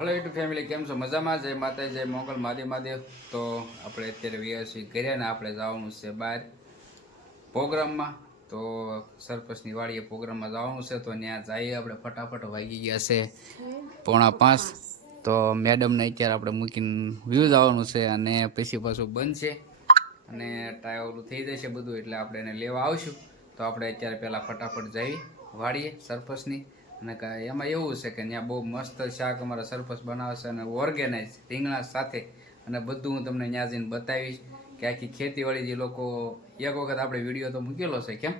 Hello YouTube family केम छो मजामां जय माता जय मंगल महादेव महादेव। तो આપણે અત્યારે વ્યવસ્થિત કર્યા ને આપણે જવાનું છે બહાર પ્રોગ્રામમાં। તો સરપંચની વાડીએ પ્રોગ્રામમાં જવાનું છે તો ત્યાં જઈએ આપણે ફટાફટ વાગી ગયા છે 4:45। તો મેડમને અત્યારે આપણે મૂકીને વ્યૂ જવાનું છે અને પછી પાછું બંધ છે અને ટાયર થઈ જશે બધું એટલે આપણે એને લેવા આવશું। તો આપણે અત્યારે પહેલાં ફટાફટ જઈ વાડીએ સરપંચની અને એમાં એવું છે કે ત્યાં બહુ મસ્ત શાક અમારા સરપંચ બનાવે છે અને ઓર્ગેનાઇઝ રીંગણા સાથે અને બધું હું તમને ત્યાં જઈને બતાવીશ કે આખી ખેતીવાડી જે લોકો એક વખત આપણે વિડીયો તો મૂકેલો છે કેમ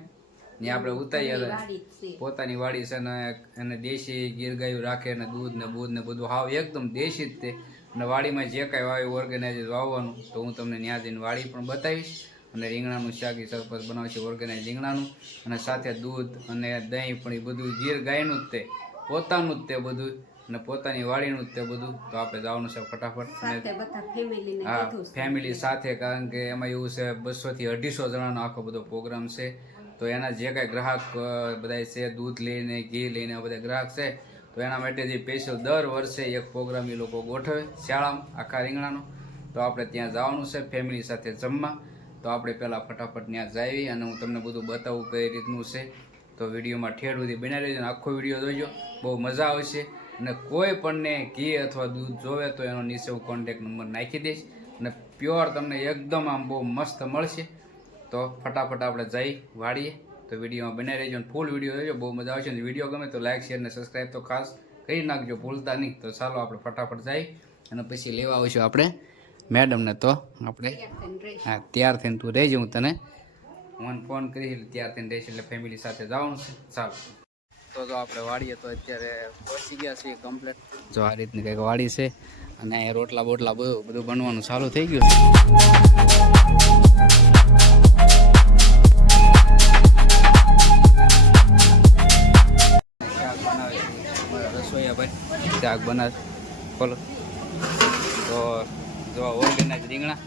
ત્યાં આપણે ઉતારી પોતાની વાડી છે ને એને દેશી ગીર ગાયું રાખે ને દૂધ ને બધું હાવ એકદમ દેશી જ તે અને વાડીમાં જે કાંઈ વાવ્યું ઓર્ગેનાઇઝ વાવવાનું તો હું તમને ત્યાં જઈને વાડી પણ બતાવીશ અને રીંગણાનું શાક સરપંચ બનાવે છે ઓર્ગેનાઇઝ રીંગણાનું અને સાથે દૂધ અને દહીં પણ એ બધું ગીર ગાયનું જ તે પોતાનું જ તે બધું અને પોતાની વાડીનું જ તે બધું। તો આપણે જવાનું છે ફટાફટ હા ફેમિલી સાથે કારણ કે એમાં એવું છે 200 થી 250 જણાનો આખો બધો પ્રોગ્રામ છે। તો એના જે કાંઈ ગ્રાહક બધા છે દૂધ લઈને ઘી લઈને આ બધા ગ્રાહક છે તો એના માટે જે સ્પેશિયલ દર વર્ષે એક પ્રોગ્રામ એ લોકો ગોઠવે શાળામાં આખા રીંગણાનો। તો આપણે ત્યાં જવાનું છે ફેમિલી સાથે જમવા। તો આપણે પહેલાં ફટાફટ ત્યાં જઈએ અને હું તમને બધું બતાવું કઈ રીતનું છે। તો વિડીયોમાં ઠેર સુધી બનાવી લેજો અને આખો વિડીયો જોઈજો બહુ મજા આવશે અને કોઈ પણને ઘી અથવા દૂધ જોવે તો એનો નીચે હું કોન્ટેક્ટ નંબર નાખી દઈશ અને પ્યોર તમને એકદમ આમ બહુ મસ્ત મળશે। તો ફટાફટ આપણે જઈ વાળીએ તો વિડીયોમાં બનાવી રહેજો અને ફૂલ વિડીયો જોઈજો બહુ મજા આવશે અને વિડીયો ગમે તો લાઇક શેર અને સબસ્ક્રાઈબ તો ખાસ કરી નાખજો ભૂલતા નહીં। તો ચાલો આપણે ફટાફટ જઈ અને પછી લેવા આવીશું આપણે મેડમને। તો આપણે હા તૈયાર થઈને તું રહેજે હું તને ફોન કરીશ એટલે તૈયાર થઈને રહીશ એટલે ફેમિલી સાથે જવાનું છે ચાલો। તો જો આપણે વાડીએ તો અત્યારે પહોંચી ગયા છીએ કમ્પ્લીટ। જો આ રીતની કંઈક વાડી છે અને અહીંયા રોટલા બોટલા બધું બનવાનું ચાલુ થઈ ગયું છે। રસોઈયા ભાઈ શાક બનાવે બોલો તો જો ઓર્ગેનાઇઝ રીંગણા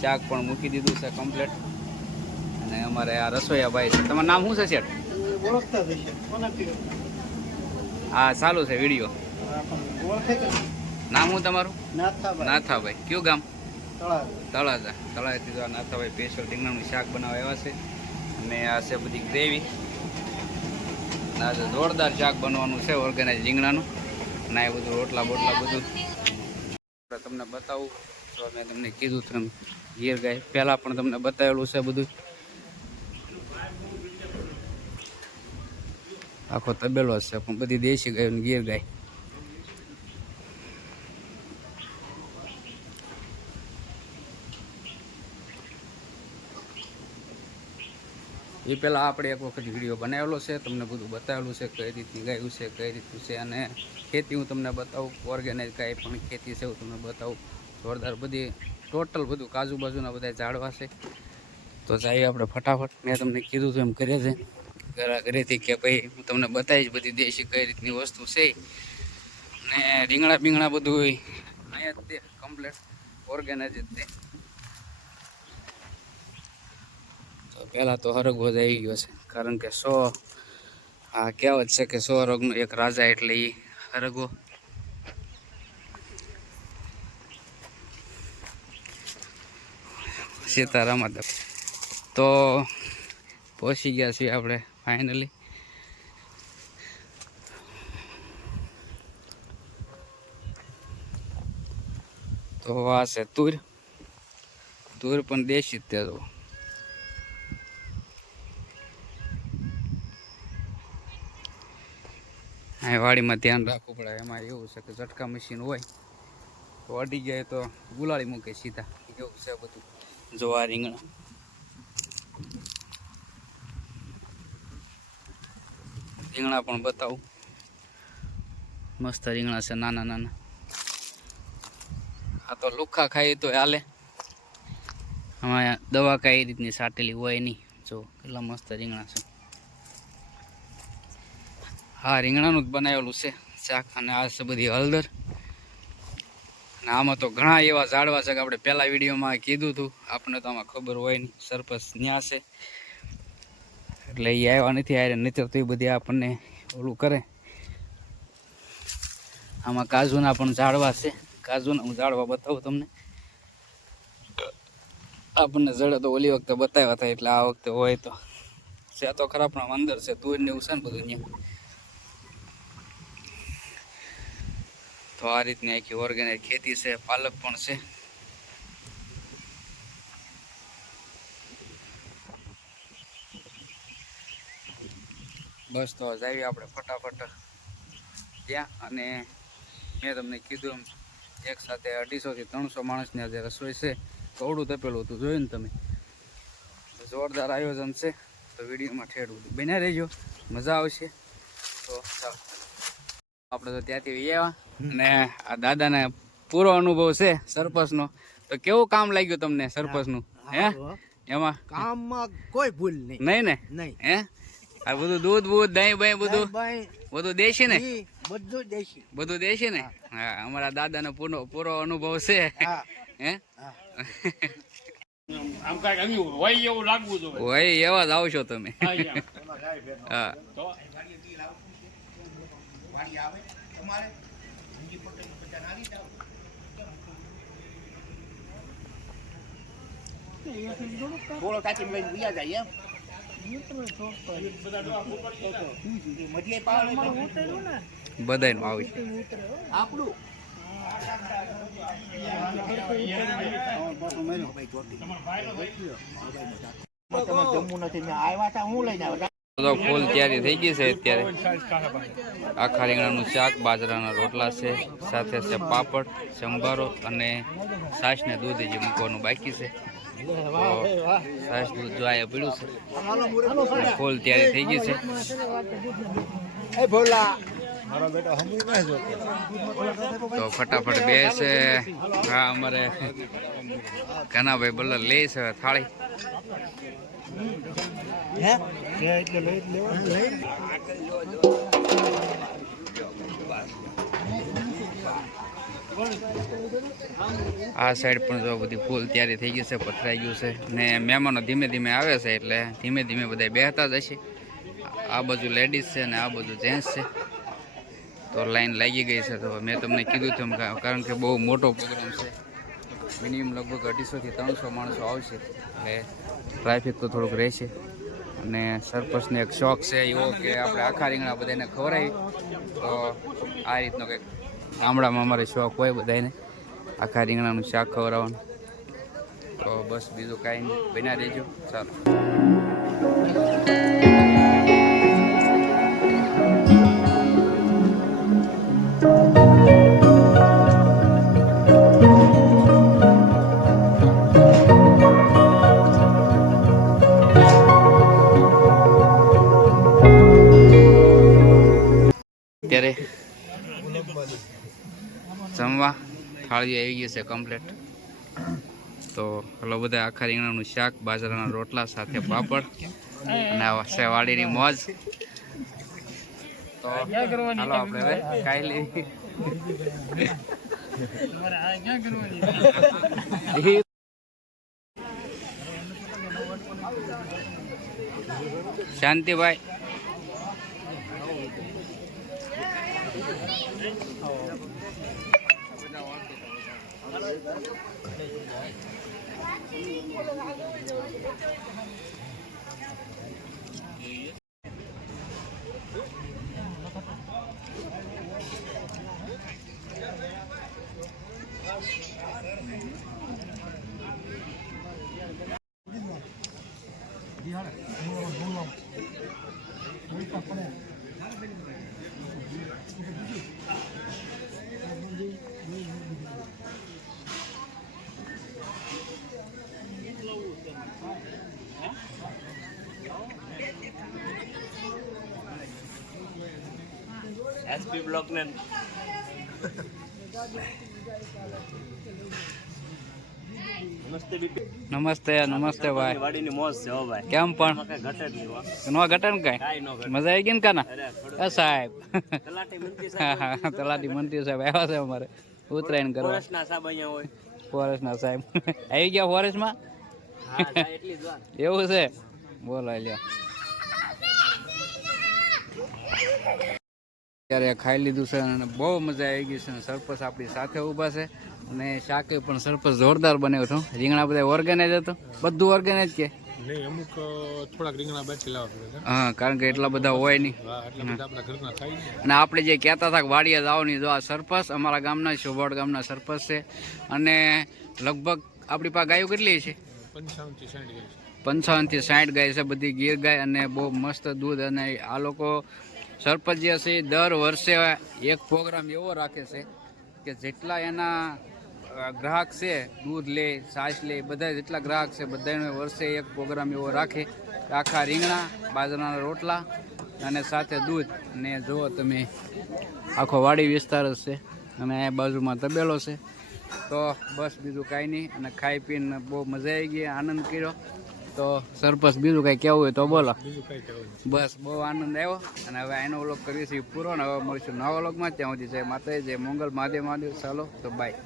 શાક પણ મૂકી દીધું છે કમ્પ્લીટ અને અમારે આ રસોઈયા ભાઈ છે તમારું નામ શું છે શેઠ? હા ચાલુ છે વિડીયો નામ શું તમારું? નાથાભાઈ કયું ગામ? તળાજા તળાજાથી તો નાથાભાઈ સ્પેશિયલ રીંગણાનું શાક બનાવવા આવ્યા છે અને આ છે બધી ગ્રેવી આજે જોરદાર શાક બનવાનું છે ઓર્ગેનાઇઝ રીંગણાનું અને એ બધું રોટલા બોટલા બધું તમને બતાવું તો મેં તમને કીધું હતું ગીર ગાય પહેલાં પણ તમને બતાવેલું છે બધું આખો તબેલો છે પણ બધી દેશી ગાય ગીર ગાય એ પહેલાં આપણે એક વખત વિડીયો બનાવેલો છે તમને બધું બતાવેલું છે કઈ રીતની ગાયું છે કઈ રીતનું છે અને ખેતી હું તમને બતાવું ઓર્ગેનાઇઝ કાંઈ પણ ખેતી છે હું તમને બતાવું જોરદાર બધી ટોટલ બધું કાજુ બાજુના બધા ઝાડવા છે। તો જઈએ આપણે ફટાફટ મેં તમને કીધું હતું એમ કરે છે ઘરેથી કે ભાઈ હું તમને બતાવીશ બધી દેશી કઈ રીતની વસ્તુ છે ને રીંગણા બીંગણા બધું અહીંયા જ તે કમ્પ્લીટ ઓર્ગેનાઇઝ જ તે। તો પહેલાં તો હરગવો જ આવી ગયો છે કારણ કે 100 આ કહેવત છે કે 100 રોગનો એક રાજા એટલે એ હરગવો। સીતારામ તો પહોંચી ગયા છીએ આપણે ફાઇનલી। તો આ છે તુર પણ દેશી જ તે તો આ વાડીમાં ધ્યાન રાખવું પડે એમાં એવું છે કે ઝટકા મશીન હોય તો અડી જાય તો ગુલાળી મૂકે સીધા એવું છે બધું। જો આ રીંગણા પણ બતાવું મસ્ત રીંગણા છે નાના નાના આ તો લુખા ખાઈ તો હાલે આમાં દવા કઈ રીતની સાટેલી હોય નહીં જો કેટલા મસ્ત રીંગણા છે। હા રીંગણાનું જ બનાવેલું છે શાક અને આ છે બધી હળદર અને આમાં તો ઘણા એવા ઝાડવા છે કે આપણે પહેલા વિડીયોમાં કીધું હતું આપણને તો આમાં ખબર હોય નહીં સરપંચ ન્યા છે એટલે એ આવ્યા નથી આ નહીતર તો એ બધી આપણને ઓલું કરે આમાં કાજુના પણ ઝાડવા છે. કાજુના હું ઝાડવા બતાવું તમને. આપણને જડે તો ઓલી વખતે બતાવ્યા હતા, એટલે આ વખતે હોય તો છે તો ખરા, પણ અંદર છે તુર ને એવું છે ને બધું અહીંયા. તો આ રીતની આખી ઓર્ગેનિક ખેતી છે. પાલક પણ છે. બસ તો જઈએ આપણે ફટાફટ ત્યાં. અને મેં તમને કીધું એમ એક સાથે 250 થી 300 માણસની આજે રસોઈ છે. કવડું તપેલું હતું, જોયું ને તમે. જોરદાર આયોજન છે. તો વિડીયોમાં ઠેડું બન્યા રહેજો, મજા આવશે. તો ચાલો આપણે તો ત્યાંથી આવ્યા ને આ દાદાને પૂરો અનુભવ છે સરપંચનો. તો કેવું કામ લાગ્યું તમને સરપંચનું? હે એમાં કામમાં કોઈ ભૂલ નહીં. નહીં ને? નહીં. હે આ બધું દૂધ બૂધ દહીં બહીં બધું દેશી ને? બધું દેશી. બધું દેશી ને? હા, અમારા દાદાનો પૂરો અનુભવ છે. હે આમ કાંઈક હોય એવું લાગવું જોઈએ. હોય એવા જ આવશો તમે. હા થોડો કાચી લઈને ઉયા જાય એમ. બધાયનું આવશે. આપણું જમવું નથી. મેં આવ્યા હતા, હું લઈને આવ્યો. તો ફૂલ તૈયારી થઈ ગઈ છે અત્યારે. આખા રીંગણાનું શાક, બાજરાના રોટલા છે, સાથે છે પાપડ, સંભારો અને છાશ ને દૂધ જે મૂકવાનું બાકી છે. તો છાશ દૂધ જો આયા પીડ્યું છે. ફૂલ તૈયારી થઈ ગઈ છે. તો ફટાફટ બેસે. હા, અમારે ઘનાભાઈ બલ્લર લે છે થાળી. આ સાઈડ પણ જો બધી ફૂલ તૈયારી થઈ ગઈ છે, પથરાઈ ગયું છે ને મહેમાનો ધીમે ધીમે આવે છે, એટલે ધીમે ધીમે બધા બેહતા જ હશે. આ બાજુ લેડીઝ છે ને આ બાજુ જેન્ટ્સ છે. તો લાઈન લાગી ગઈ છે. તો મેં તમને કીધું હતું કારણ કે બહુ મોટો પ્રોગ્રામ છે. મિનિમમ લગભગ 250 થી 300 માણસો આવશે, એટલે ટ્રાફિક તો થોડુંક રહેશે. અને સરપંચને એક શોખ છે એવો કે આપણે આખા રીંગણા બધાને ખવડાવી. તો આ રીતનો કંઈક ગામડામાં અમારે શોખ હોય બધાને આખા રીંગણાનું શાક ખવડાવવાનું. તો બસ બીજું કાંઈ નહીં, બન્યા રહેજો. ચાલો અત્યારે જમવા થાળી આવી ગઈ છે કમ્પ્લીટ. તો હલો બધા આખા રીંગણાનું શાક, બાજરાના રોટલા સાથે પાપડ અને સેવાળીની મોજ. તો હાલો આપણે હવે ખાઈ લઈએ. શાંતિભાઈ એસપી બ્લોક ને નમસ્તે. નમસ્તે ભાઈ. વાડીની મોજ છે હો ભાઈ. કેમ પણ ઘટે જ નહીં. નો ઘટન કઈ મજા આવી ગઈ ને કાના? સાહેબ તલાટી મંત્રી હા હા, તલાટી મંત્રી સાહેબ આવ્યા છે અમારે ઉત્તરાયણ કરવા. ના સાહેબ અહીંયા હોય. ફોરેસ્ટના સાહેબ આવી ગયા ફોરેસ્ટમાં. હા એટલી જ વાત. એવું છે? બોલો લ્યો. ત્યારે ખાઈ લીધું છે અને બહુ મજા આવી ગઈ છે અને સરપંચ આપણી સાથે ઊભા છે અને શાકે પણ સરપંચ જોરદાર બનાવ્યો હતો. રીંગણા બધા ઓર્ગેનાઇઝ હતો, બધું ઓર્ગેનાઇઝ કે નહીં, અમુક થોડાક રીંગણા બહારથી લાવવા પડે છે. હા, કારણ કે એટલા બધા હોય નહીં. હા, એટલે બધા આપણા ઘરના થાય ને. અને આપણે જે કહેતા હતા કે વાડીએ જવાની, જો આ સરપંચ અમારા ગામના શોભાડ ગામના સરપંચ છે અને લગભગ આપણી પાસે ગાયો કેટલી છે? 55 થી 60 ગાય છે. 55 થી 60 ગાય છે, બધી ગીર ગાય અને બહુ મસ્ત દૂધ. અને આ લોકો સરપંચ જે છે એ દર વર્ષે એક પ્રોગ્રામ એવો રાખે છે કે જેટલા એના ગ્રાહક છે, દૂધ લે, છાશ લે, બધા જેટલા ગ્રાહક છે બધાને વર્ષે એક પ્રોગ્રામ એવો રાખે. આખા રીંગણા, બાજરાના રોટલા અને સાથે દૂધ. અને જુઓ તમે આખો વાડી વિસ્તાર જ છે અને આ બાજુમાં તબેલો છે. તો બસ બીજું કાંઈ નહીં. અને ખાઈ પીને બહુ મજા આવી ગઈ, આનંદ કર્યો. તો સરપંચ બીજું કાંઈ કહેવું હોય તો બોલો. બીજું કઈ કહેવું નહીં. બસ બહુ આનંદ આવ્યો અને હવે એનો વ્લોગ કરીએ છીએ પૂરો. ને હવે મળીશું નવા વ્લોગમાં. ત્યાં સુધી જય માતાજી, જય મંગલ, મહાદેવ મહાદેવ. ચાલો તો બાય.